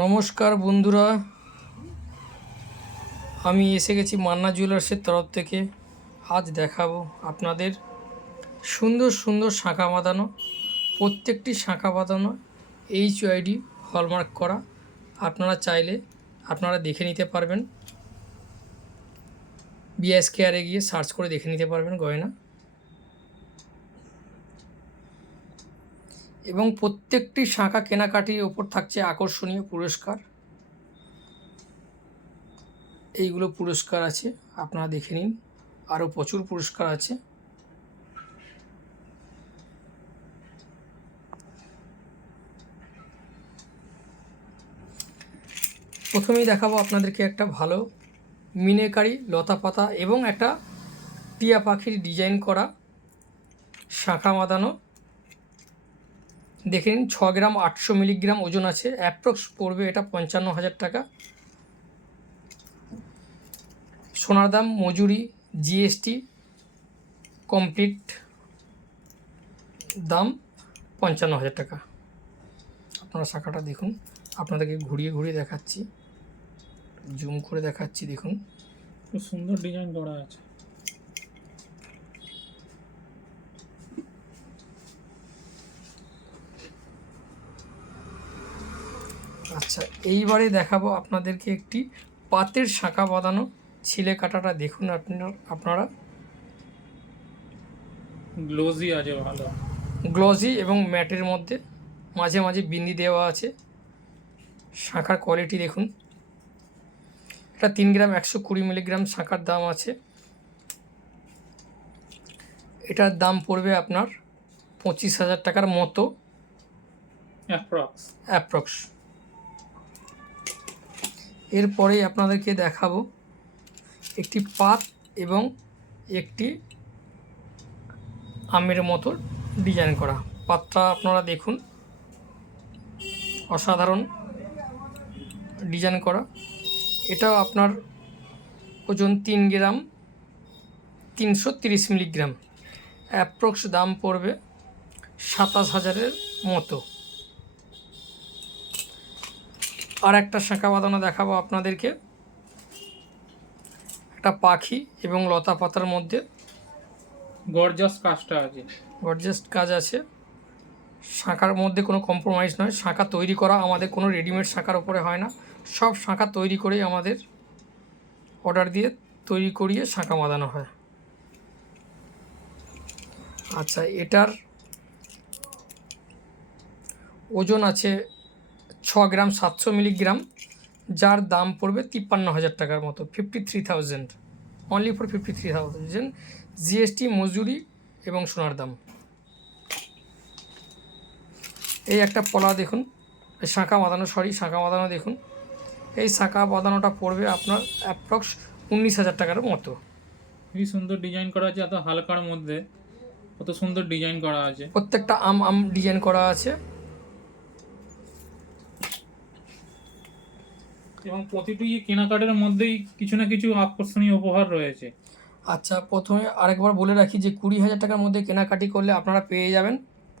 নমস্কার বন্ধুরা, আমি এসে গেছি মান্না জুয়েলার্সের তরফ থেকে। আজ দেখাবো আপনাদের সুন্দর সুন্দর শাঁখা বাঁধানো, প্রত্যেকটি শাঁখা বাঁধানো HYD হলমার্ক করা। আপনারা চাইলে আপনারা দেখে নিতে পারবেন, BSKR গিয়ে সার্চ করে দেখে নিতে পারবেন গয়না। এবং প্রত্যেকটি শাঁখা কেনাকাটির ওপর থাকছে আকর্ষণীয় পুরস্কার। এইগুলো পুরস্কার আছে, আপনারা দেখে নিন। আরও প্রচুর পুরস্কার আছে। প্রথমেই দেখাবো আপনাদেরকে একটা ভালো মিনেকারি লতা পাতা এবং একটা টিয়া পাখির ডিজাইন করা শাঁখা বাঁধানো। দেখে নিন, 6 গ্রাম 800 মিলিগ্রাম ওজন আছে। অ্যাপ্রক্স পড়বে এটা 55,000 টাকা। সোনার দাম, মজুরি, GST কমপ্লিট দাম 55,000 টাকা। আপনারা শাঁখাটা দেখুন, আপনাদেরকে ঘুরিয়ে ঘুরিয়ে দেখাচ্ছি, জুম করে দেখাচ্ছি। দেখুন, খুব সুন্দর ডিজাইন করা আছে। আচ্ছা, এইবারে দেখাবো আপনাদেরকে একটি পাতের শাঁখা বাঁধানো ছিলে কাটাটা। দেখুন আপনারা গ্লোজি আছে, ভালো গ্লজি এবং ম্যাটের মধ্যে মাঝে মাঝে বিন্দি দেওয়া আছে। শাঁখার কোয়ালিটি দেখুন। এটা 3 গ্রাম 120 মিলিগ্রাম শাঁখার দাম আছে। এটার দাম পড়বে আপনার 25,000 টাকার মতো অ্যাপ্রক্স। এরপরেই আপনাদেরকে দেখাবো একটি পাত এবং একটি আমের মতো ডিজাইন করা। পাতটা আপনারা দেখুন, অসাধারণ ডিজাইন করা। এটাও আপনার ওজন 3 গ্রাম 330 মিলিগ্রাম। অ্যাপ্রক্স দাম পড়বে 27,000-এর মতো। আর একটা শাঁখা বাঁধানো দেখাবো আপনাদেরকে, একটা পাখি এবং লতা পাতার মধ্যে গর্জাস কাজটা আছে, গর্জাস কাজ আছে। শাঁখার মধ্যে কোনো কম্প্রোমাইজ নয়। শাঁখা তৈরি করা আমাদের কোনো রেডিমেড শাঁখার ওপরে হয় না, সব শাঁখা তৈরি করেই আমাদের অর্ডার দিয়ে তৈরি করিয়ে শাঁখা বাঁধানো হয়। আচ্ছা, এটার ওজন আছে 6 গ্রাম 700 মিলিগ্রাম, যার দাম পড়বে 53,000 টাকার মতো। 53,000, অনলি ফর 53,000, GST মজুরি এবং সোনার দাম। এই একটা পলা দেখুন, শাঁখা বাঁধানো শাঁখা বাঁধানো দেখুন। এই শাঁখা বাঁধানোটা পড়বে আপনার অ্যাপ্রক্স 19,000 টাকার মতো। খুবই সুন্দর ডিজাইন করা আছে, এত হালকার মধ্যে কত সুন্দর ডিজাইন করা আছে। প্রত্যেকটা আম ডিজাইন করা আছে এবং প্রতিটি কেনাকাটার মধ্যেই কিছু না কিছু আকর্ষণীয় উপহার রয়েছে। আচ্ছা, প্রথমে আরেকবার বলে রাখি যে 20,000 টাকার মধ্যে কেনাকাটি করলে আপনারা পেয়ে যাবেন,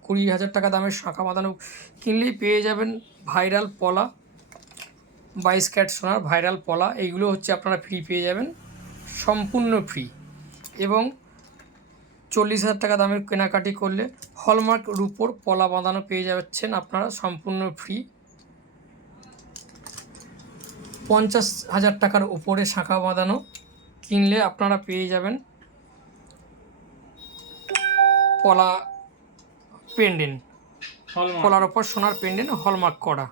20,000 টাকা দামের শাঁখা বাঁধানো কিনলেই পেয়ে যাবেন ভাইরাল পলা, 22 ক্যারেট সোনার ভাইরাল পলা। এইগুলো হচ্ছে আপনারা ফ্রি পেয়ে যাবেন, সম্পূর্ণ ফ্রি। এবং 40,000 টাকা দামের কেনাকাটি করলে হলমার্ক রুপোর পলা বাঁধানো পেয়ে যাচ্ছেন আপনারা সম্পূর্ণ ফ্রি। 50,000 টাকার উপরে শাঁখা বাঁধানো কিনলে আপনারা পেয়ে যাবেন পলা পেন্ডেন্ট, পলার ওপর সোনার পেন্ডেন্ট হলমার্ক করা।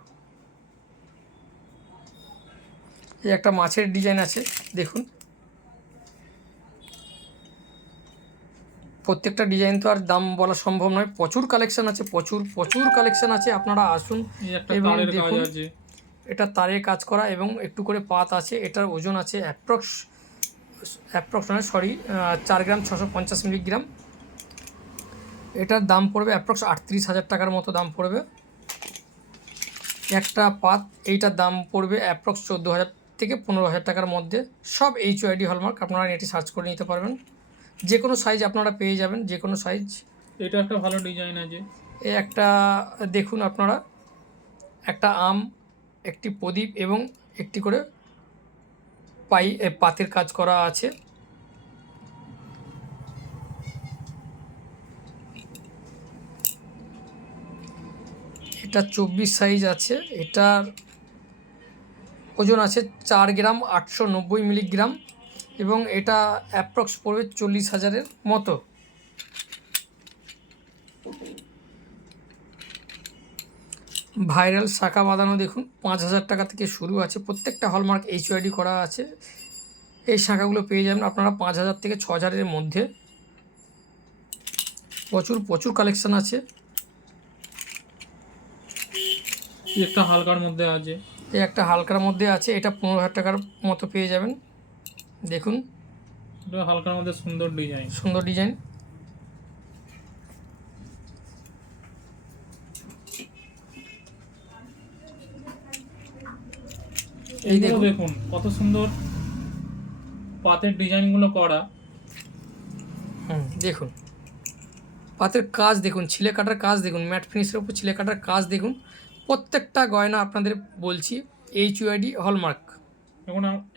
এই একটা মাছের ডিজাইন আছে দেখুন। প্রত্যেকটা ডিজাইন তো আর দাম বলা সম্ভব নয়, প্রচুর কালেকশন আছে, প্রচুর কালেকশন আছে। আপনারা আসুন এবং দেখুন। এটা তারের কাজ করা এবং একটু করে পাত আছে। এটার ওজন আছে অ্যাপ্রক্স 4 গ্রাম 650 মিলিগ্রাম। এটার দাম পড়বে অ্যাপ্রক্স 38,000 টাকার মতো দাম পড়বে একটা পাত। এইটার দাম পড়বে অ্যাপ্রক্স 14,000 থেকে 15,000 টাকার মধ্যে। সব HYD হলমার্ক, আপনারা নেটে সার্চ করে নিতে পারবেন। যে কোনো সাইজ আপনারা পেয়ে যাবেন, যে কোনো সাইজ। এটা একটা ভালো ডিজাইন আছে। এই একটা দেখুন আপনারা, একটা আম একটি প্রদীপ এবং একটি করে পাতের কাজ করা আছে। এটা 24 সাইজ আছে। এটার ওজন আছে 4 গ্রাম 890 মিলিগ্রাম এবং এটা অ্যাপ্রক্স পড়বে 40,000-এর মতো। ভাইরাল শাখা বাঁধানো দেখুন 5,000 টাকা থেকে শুরু আছে। প্রত্যেকটা হলমার্ক HUID করা আছে। এই শাখাগুলো পেয়ে যাবেন আপনারা 5,000 থেকে 6,000-এর মধ্যে। প্রচুর কালেকশন আছে। একটা হালকার মধ্যে আছে, এই একটা হালকার মধ্যে আছে, এটা 15,000 টাকার মতো পেয়ে যাবেন। দেখুন এটা হালকার মধ্যে সুন্দর ডিজাইন। সুন্দর ডিজাইন। এই এইগুলো দেখুন দেখুন কত সুন্দর পাতের ডিজাইনগুলো করা। দেখুন পাতের কাজ দেখুন, ছিলে কাটার কাজ দেখুন, ম্যাট ফিনিশের উপর ছিলে কাটার কাজ দেখুন। প্রত্যেকটা গয়না আপনাদের বলছি HUID হলমার্ক।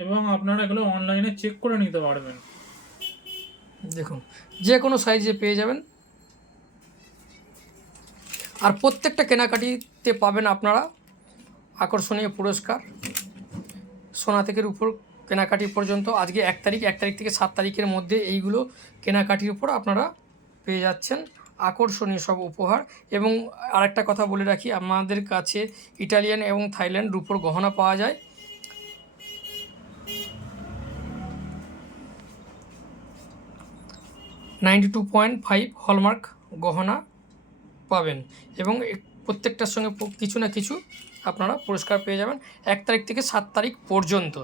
এবং আপনারা এগুলো অনলাইনে চেক করে নিতে পারবেন। দেখুন যে কোনো সাইজে পেয়ে যাবেন। আর প্রত্যেকটা কেনাকাটিতে পাবেন আপনারা আকর্ষণীয় পুরস্কার। সোনা থেকে উপর কেনাকাটি পর্যন্ত আজকে 1 তারিখ থেকে 7 তারিখের মধ্যে এইগুলো কেনাকাটির উপর আপনারা পেয়ে যাচ্ছেন আকর্ষণীয় সব উপহার। এবং আরেকটা কথা বলে রাখি, আমাদের কাছে ইটালিয়ান এবং থাইল্যান্ড রূপোর গহনা পাওয়া যায়। $92.5 হলমার্ক গহনা পাবেন এবং প্রত্যেকটার সঙ্গে কিছু না কিছু আপনারা পুরস্কার পেয়ে যাবেন। 1 তারিখ থেকে 7 তারিখ পর্যন্ত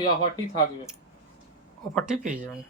এই অফারটি থাকবে। অফারটি পেয়ে যাবেন।